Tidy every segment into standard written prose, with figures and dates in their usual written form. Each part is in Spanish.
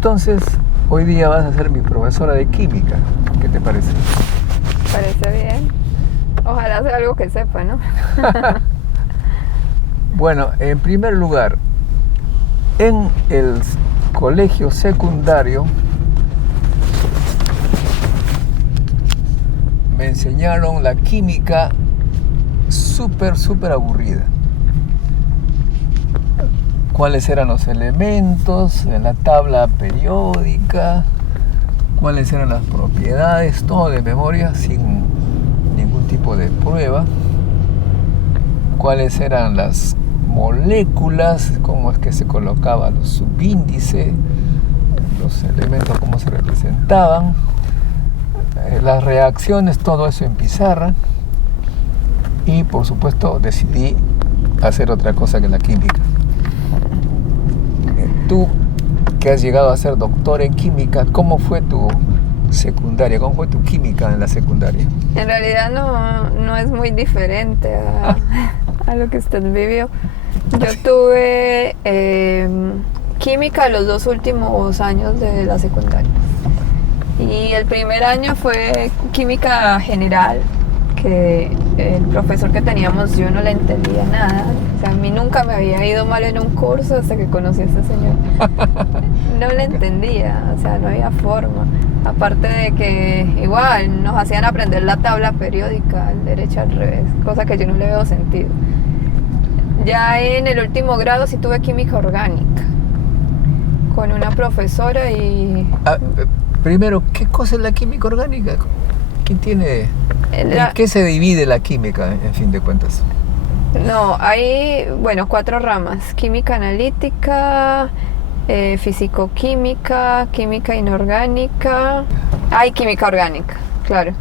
Entonces, hoy día vas a ser mi profesora de química. ¿Qué te parece? Parece bien. Ojalá sea algo que sepa, ¿no? Bueno, en primer lugar, en el colegio secundario me enseñaron la química súper aburrida. Cuáles eran los elementos en la tabla periódica, cuáles eran las propiedades, todo de memoria, sin ningún tipo de prueba. Cuáles eran las moléculas, cómo es que se colocaba los subíndices, los elementos, cómo se representaban, las reacciones, todo eso en pizarra. Y por supuesto decidí hacer otra cosa que la química. Tú, que has llegado a ser doctor en química, ¿cómo fue tu secundaria? ¿Cómo fue tu química en la secundaria? En realidad no es muy diferente a lo que usted vivió. Yo tuve química los 2 últimos años de la secundaria. Y el primer año fue química general, que el profesor que teníamos yo no le entendía nada. O sea, a mí nunca me había ido mal en un curso hasta que conocí a este señor. No le entendía, o sea, no había forma. Aparte de que igual nos hacían aprender la tabla periódica, al derecho al revés, cosa que yo no le veo sentido. Ya en el último grado sí tuve química orgánica con una profesora y... Primero, ¿qué cosa es la química orgánica? ¿Qué tiene? ¿En qué se divide la química, en fin de cuentas? No, hay, bueno, 4 ramas: química analítica, fisicoquímica, química inorgánica. Hay química orgánica, claro.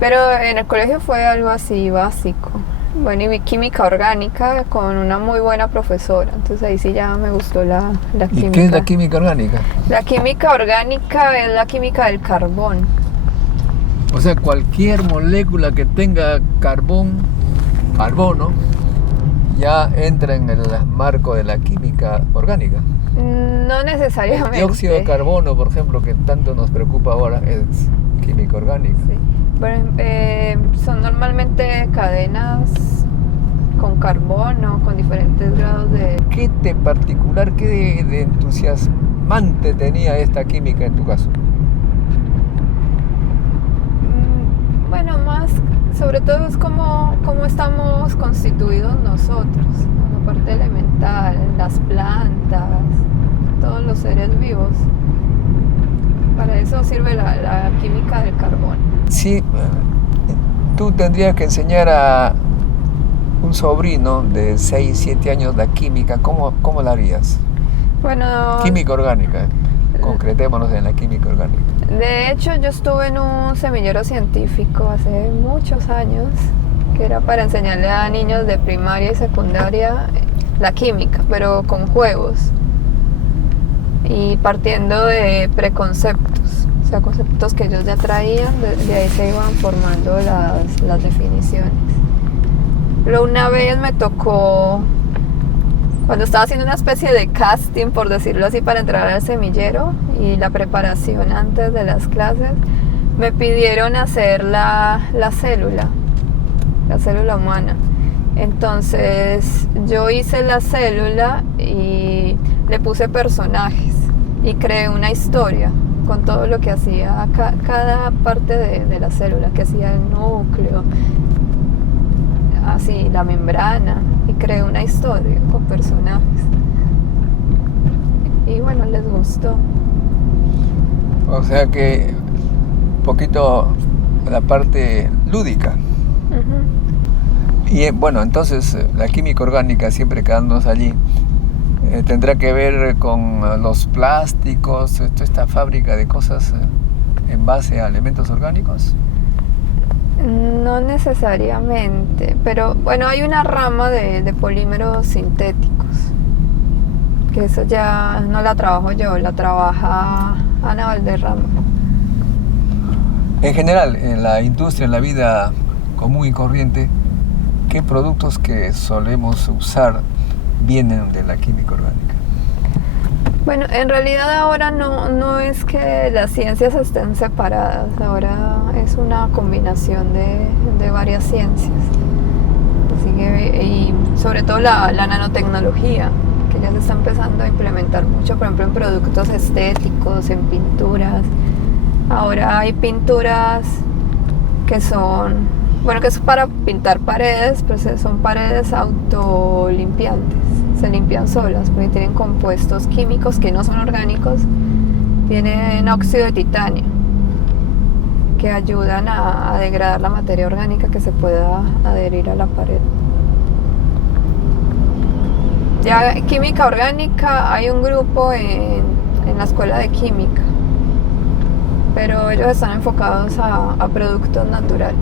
Pero en el colegio fue algo así básico. Bueno, y vi química orgánica con una muy buena profesora. Entonces ahí sí ya me gustó la química. ¿Y qué es la química orgánica? La química orgánica es la química del carbón. O sea, cualquier molécula que tenga carbono, ya entra en el marco de la química orgánica. No necesariamente. El dióxido de carbono, por ejemplo, que tanto nos preocupa ahora, es química orgánica. Sí. Bueno, son normalmente cadenas con carbono, con diferentes grados de... ¿Qué de particular, qué de entusiasmante tenía esta química en tu caso? Bueno, más, sobre todo es cómo estamos constituidos nosotros, ¿no? La parte elemental, las plantas, todos los seres vivos. Para eso sirve la química del carbón. Sí, tú tendrías que enseñar a un sobrino de 6, 7 años la química. ¿Cómo la harías? Bueno... Química orgánica. Concretémonos en la química orgánica. De hecho, yo estuve en un semillero científico hace muchos años, que era para enseñarle a niños de primaria y secundaria la química, pero con juegos y partiendo de preconceptos, o sea, conceptos que ellos ya traían, de ahí se iban formando las definiciones. Pero una vez me tocó, cuando estaba haciendo una especie de casting, por decirlo así, para entrar al semillero y la preparación antes de las clases, me pidieron hacer la célula humana. Entonces yo hice la célula y le puse personajes y creé una historia con todo lo que hacía cada parte de la célula, que hacía el núcleo, así la membrana, y creé una historia con personajes. Y bueno, les gustó. O sea que un poquito la parte lúdica. Y bueno, entonces la química orgánica, siempre quedándonos allí, tendrá que ver con los plásticos, esta fábrica de cosas en base a elementos orgánicos. No necesariamente, pero bueno, hay una rama de polímeros sintéticos, que eso ya no la trabajo yo, la trabaja Ana Valderrama. En general, en la industria, en la vida común y corriente, ¿qué productos que solemos usar vienen de la química orgánica? Bueno, en realidad ahora no es que las ciencias estén separadas, ahora es una combinación de varias ciencias. Así que, y sobre todo la nanotecnología, que ya se está empezando a implementar mucho, por ejemplo, en productos estéticos, en pinturas. Ahora hay pinturas que son, bueno, que es para pintar paredes, pero son paredes autolimpiantes, se limpian solas porque tienen compuestos químicos que no son orgánicos, tienen óxido de titanio que ayudan a degradar la materia orgánica que se pueda adherir a la pared. Ya química orgánica, hay un grupo en la escuela de química, pero ellos están enfocados a productos naturales.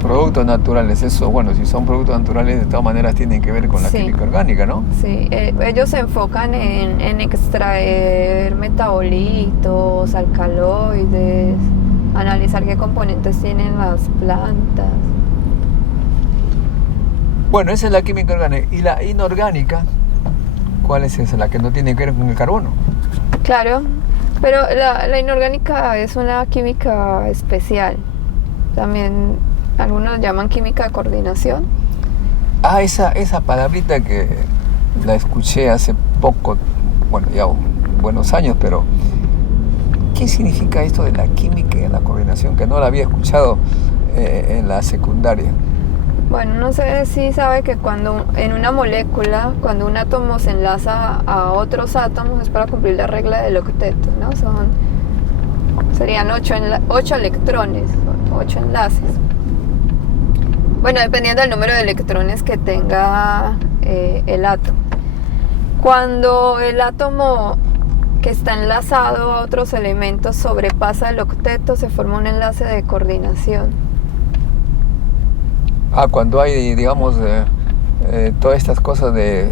Productos naturales, eso, bueno, si son productos naturales de todas maneras tienen que ver con la química orgánica, ¿no? Sí, ellos se enfocan en extraer metabolitos, alcaloides, analizar qué componentes tienen las plantas. Bueno, esa es la química orgánica. ¿Y la inorgánica? ¿Cuál es esa? La que no tiene que ver con el carbono. Claro, pero la inorgánica es una química especial. También algunos llaman química de coordinación. Ah, esa palabrita que la escuché hace poco, bueno, ya buenos años, pero ¿qué significa esto de la química y de la coordinación? Que no la había escuchado en la secundaria. Bueno, no sé si sabe que cuando en una molécula, cuando un átomo se enlaza a otros átomos es para cumplir la regla del octeto, ¿no? Serían 8 electrones, 8 enlaces. Bueno, dependiendo del número de electrones que tenga el átomo. Cuando el átomo que está enlazado a otros elementos sobrepasa el octeto, se forma un enlace de coordinación. Ah, cuando hay, digamos, todas estas cosas de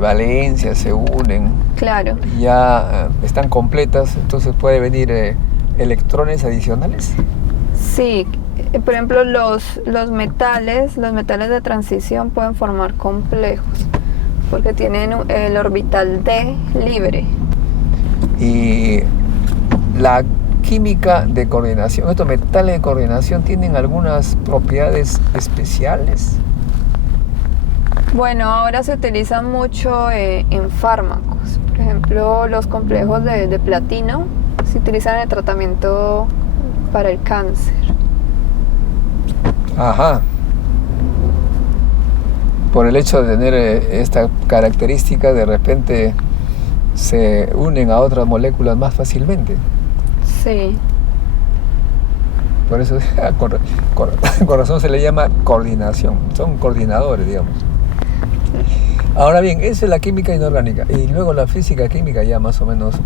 valencia se unen. Claro. Y ya están completas, entonces puede venir electrones adicionales. Sí, por ejemplo, los metales de transición pueden formar complejos porque tienen el orbital D libre. Y la química de coordinación, estos metales de coordinación tienen algunas propiedades especiales. Bueno, ahora se utilizan mucho en fármacos. Por ejemplo, los complejos de platino se utilizan en el tratamiento para el cáncer. Ajá. Por el hecho de tener esta característica, de repente se unen a otras moléculas más fácilmente. Sí. Por eso con razón se le llama coordinación. Son coordinadores, digamos. Ahora bien, esa es la química inorgánica. Y luego la física química ya más o menos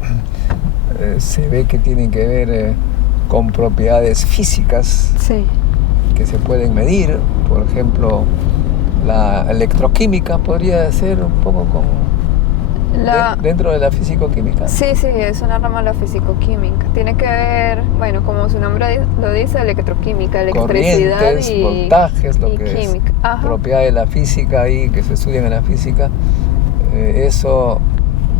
se ve que tienen que ver con propiedades físicas. Sí. Que se pueden medir. Por ejemplo, la electroquímica podría ser un poco con dentro de la físico-química. Sí, es una rama de la físico-química. Tiene que ver, bueno, como su nombre lo dice, electroquímica, electricidad corrientes, voltajes, lo que química. Es Ajá. propiedad de la física ahí, que se estudian en la física. Eso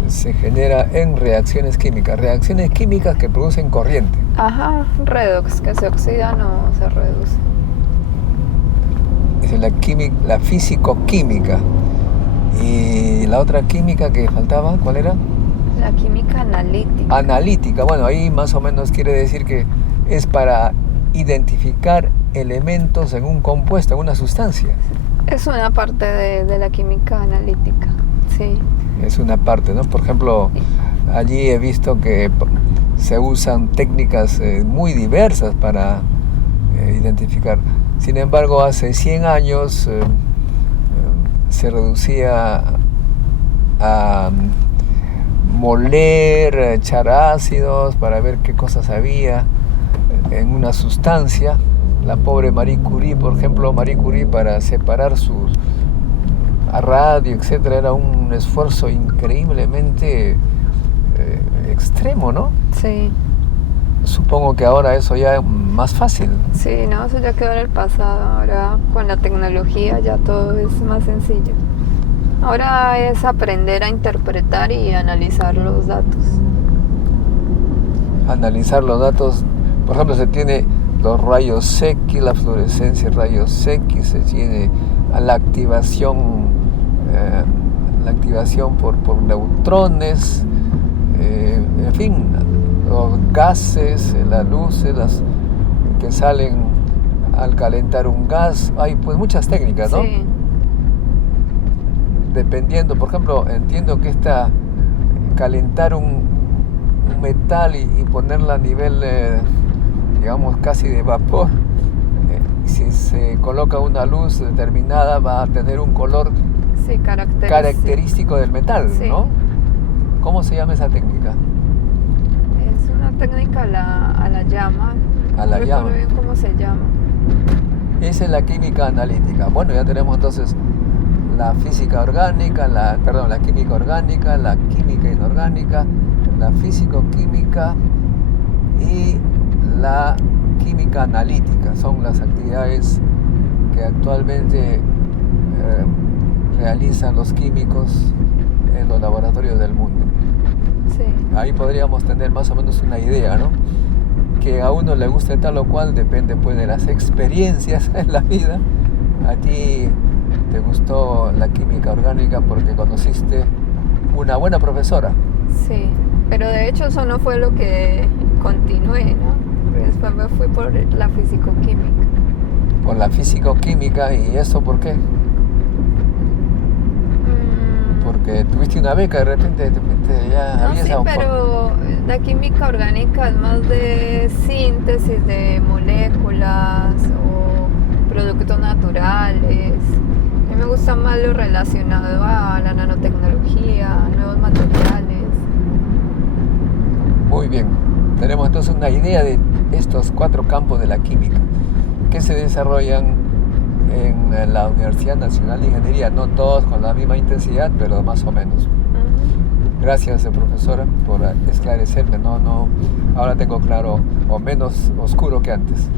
se genera en reacciones químicas que producen corriente. Ajá, redox, que se oxidan o se reduce. Esa es la físico-química. Y la otra química que faltaba, ¿cuál era? La química analítica. Analítica, bueno, ahí más o menos quiere decir que es para identificar elementos en un compuesto, en una sustancia. Es una parte de la química analítica, sí. Es una parte, ¿no? Por ejemplo, allí he visto que se usan técnicas muy diversas para identificar. Sin embargo, hace 100 años se reducía a moler, echar ácidos para ver qué cosas había en una sustancia. La pobre Marie Curie, por ejemplo, para separar sus radio, etcétera, era un esfuerzo increíblemente extremo, ¿no? Sí. Supongo que ahora eso ya es más fácil. Sí, no, eso ya quedó en el pasado. Ahora con la tecnología ya todo es más sencillo. Ahora es aprender a interpretar y analizar los datos. Analizar los datos, por ejemplo, se tiene los rayos X, la fluorescencia de rayos X, se tiene la activación por neutrones, en fin, los gases, las luces, las que salen al calentar un gas. Hay pues muchas técnicas, ¿no? Sí. Dependiendo, por ejemplo, entiendo que calentar un metal y ponerla a nivel, digamos, casi de vapor, si se coloca una luz determinada va a tener un color Sí, característico del metal, sí. ¿no? ¿Cómo se llama esa técnica? Es una técnica a la llama. A la no llama. recuerdo bien cómo se llama. Esa es la química analítica. Bueno, ya tenemos entonces la física orgánica, la química orgánica, la química inorgánica, la físico-química y la química analítica. Son las actividades que actualmente realizan los químicos en los laboratorios del mundo. Sí. Ahí podríamos tener más o menos una idea, ¿no? Que a uno le guste tal o cual depende pues de las experiencias en la vida. A ti te gustó la química orgánica porque conociste una buena profesora. Sí, pero de hecho eso no fue lo que continué, ¿no? Después me fui por la físico-química. Por la físico-química. ¿Y eso por qué? Porque tuviste una beca de repente ya No, habías sí, pero la química orgánica es más de síntesis de moléculas o productos naturales. A mí me gusta más lo relacionado a la nanotecnología, nuevos materiales. Muy bien, tenemos entonces una idea de estos 4 campos de la química que se desarrollan en la Universidad Nacional de Ingeniería, no todos con la misma intensidad, pero más o menos. Gracias, profesora, por esclarecerme. No, ahora tengo claro o menos oscuro que antes.